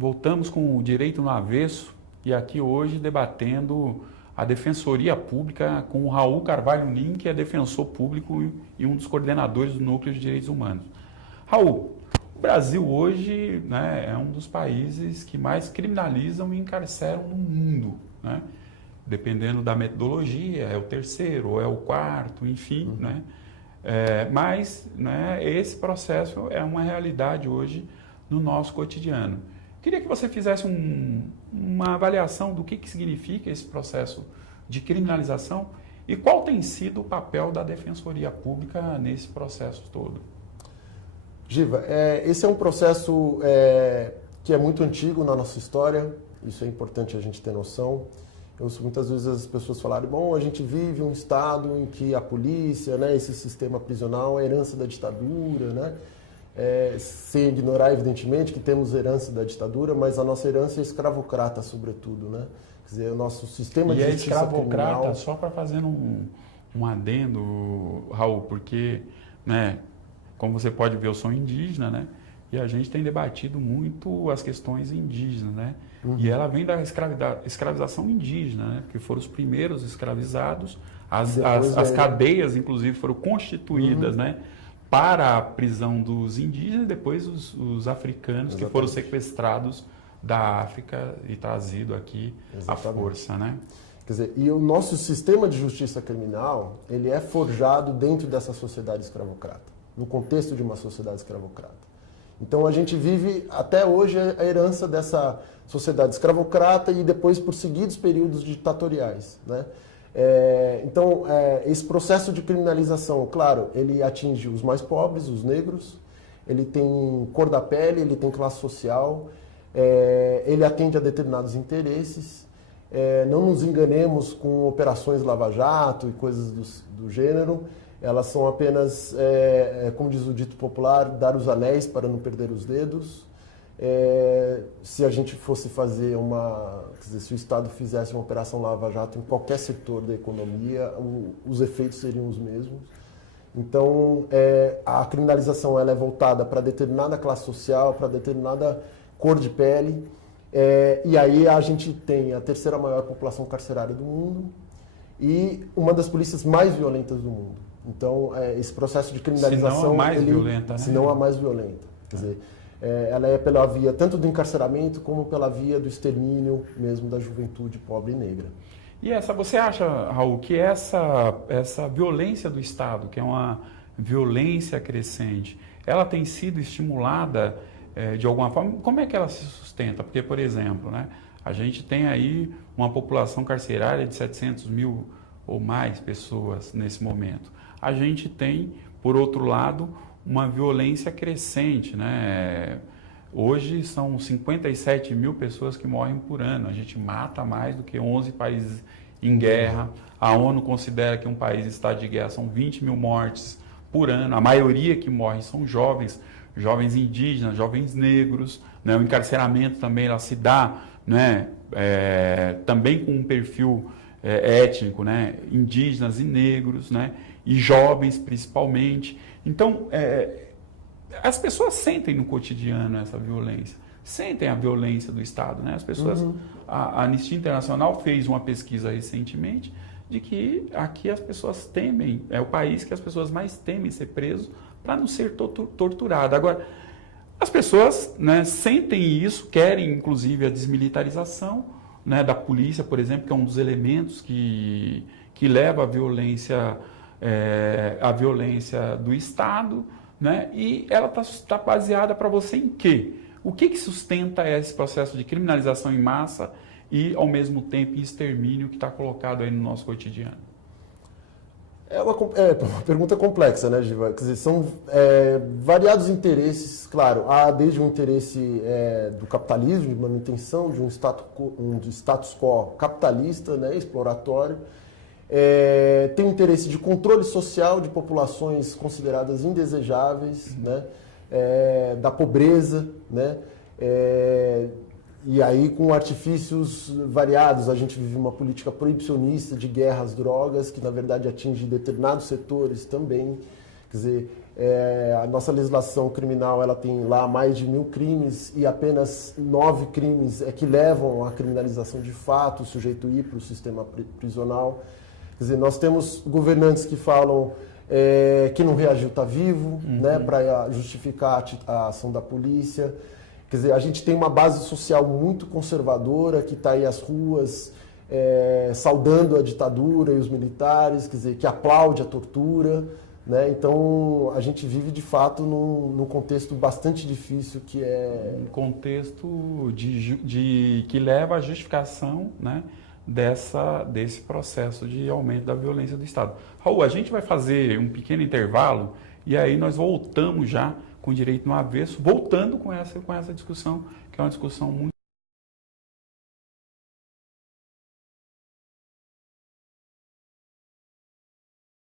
voltamos com o Direito no Avesso e aqui hoje debatendo a Defensoria Pública com o Raul Carvalho Nin, que é defensor público e um dos coordenadores do Núcleo de Direitos Humanos. Raul, o Brasil hoje, né, é um dos países que mais criminalizam e encarceram no mundo, né? Dependendo da metodologia, é o terceiro ou é o quarto, enfim, né? Mas, né, esse processo é uma realidade hoje no nosso cotidiano. Queria que você fizesse uma avaliação do que significa esse processo de criminalização e qual tem sido o papel da Defensoria Pública nesse processo todo. Giva, esse é um processo que é muito antigo na nossa história, isso é importante a gente ter noção. Eu ouço muitas vezes as pessoas falarem, bom, a gente vive um estado em que a polícia, né, esse sistema prisional é herança da ditadura, né? Sem ignorar, evidentemente, que temos herança da ditadura, mas a nossa herança é escravocrata, sobretudo, né? Quer dizer, o nosso sistema de justiça escravocrata, criminal... só para fazer um adendo, Raul, porque, né, como você pode ver, eu sou indígena, né? E a gente tem debatido muito as questões indígenas, né? E ela vem da escravização indígena, né? Porque foram os primeiros escravizados, as cadeias, inclusive, foram constituídas, né? Para a prisão dos indígenas e depois os africanos. Exatamente. Que foram sequestrados da África e trazidos aqui à força, né? Quer dizer, e o nosso sistema de justiça criminal, ele é forjado dentro dessa sociedade escravocrata, no contexto de uma sociedade escravocrata. Então a gente vive até hoje a herança dessa sociedade escravocrata e depois por seguidos períodos ditatoriais, né? Então, esse processo de criminalização, claro, ele atinge os mais pobres, os negros, ele tem cor da pele, ele tem classe social, ele atende a determinados interesses. Não nos enganemos com operações lava-jato e coisas do gênero, elas são apenas, como diz o dito popular, dar os anéis para não perder os dedos. Se a gente fosse fazer quer dizer, se o Estado fizesse uma operação lava-jato em qualquer setor da economia, os efeitos seriam os mesmos. Então, a criminalização ela é voltada para determinada classe social, para determinada cor de pele, e aí a gente tem a terceira maior população carcerária do mundo e uma das polícias mais violentas do mundo. Então, esse processo de criminalização... Se não a mais violenta, né? Se não a mais violenta. Quer dizer, ela é pela via tanto do encarceramento como pela via do extermínio mesmo da juventude pobre e negra. E você acha, Raul, que essa violência do Estado, que é uma violência crescente, ela tem sido estimulada de alguma forma? Como é que ela se sustenta? Porque, por exemplo, né, a gente tem aí uma população carcerária de 700 mil ou mais pessoas nesse momento. A gente tem, por outro lado, uma violência crescente, né? Hoje são 57 mil pessoas que morrem por ano. A gente mata mais do que 11 países em guerra. A ONU considera que um país em estado de guerra são 20 mil mortes por ano. A maioria que morrem são jovens indígenas, jovens negros, né? O encarceramento também ela se dá, né? Também com um perfil étnico, né? Indígenas e negros, né? E jovens principalmente. Então, as pessoas sentem no cotidiano essa violência, sentem a violência do Estado, né? As pessoas, a Anistia Internacional fez uma pesquisa recentemente de que aqui as pessoas temem, é o país que as pessoas mais temem ser preso para não ser torturado. Agora, as pessoas, né, sentem isso, querem inclusive a desmilitarização, né, da polícia, por exemplo, que é um dos elementos que leva à violência do Estado, né? E ela está baseada para você em quê? O que sustenta esse processo de criminalização em massa e, ao mesmo tempo, extermínio que está colocado aí no nosso cotidiano? É uma pergunta complexa, né, Giva? Quer dizer, são variados interesses, claro, há desde um interesse do capitalismo, de manutenção de um status quo capitalista, né, exploratório, tem um interesse de controle social de populações consideradas indesejáveis, né, da pobreza, né, e aí com artifícios variados. A gente vive uma política proibicionista de guerra às drogas, que na verdade atinge determinados setores também. Quer dizer, a nossa legislação criminal ela tem lá mais de 1.000 crimes e apenas 9 crimes que levam à criminalização de fato, o sujeito ir para o sistema prisional. Quer dizer, nós temos governantes que falam que não reagiu está vivo, né, para justificar a ação da polícia. Quer dizer, a gente tem uma base social muito conservadora que está aí às ruas saudando a ditadura e os militares, quer dizer, que aplaude a tortura. Né? Então, a gente vive, de fato, num contexto bastante difícil, que é... Um contexto que leva à justificação, né, desse processo de aumento da violência do Estado. Raul, a gente vai fazer um pequeno intervalo e aí nós voltamos já com Direito no Avesso, voltando com essa discussão, que é uma discussão muito